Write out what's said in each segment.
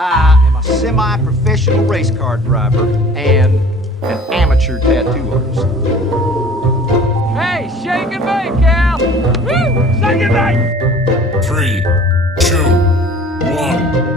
I am a semi-professional race car driver and an amateur tattoo artist. Hey, shake and bake, Cal! Woo! Shake and bake! 3, 2, 1.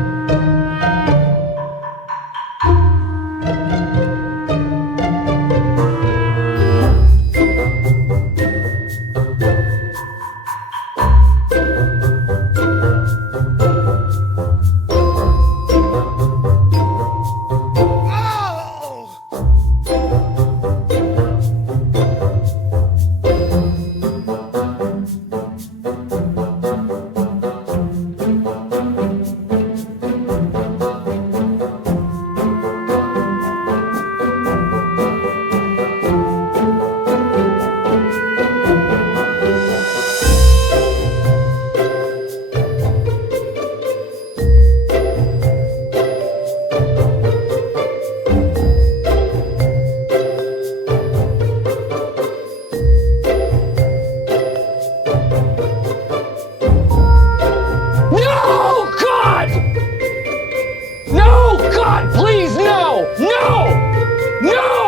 God, please, no! No! No!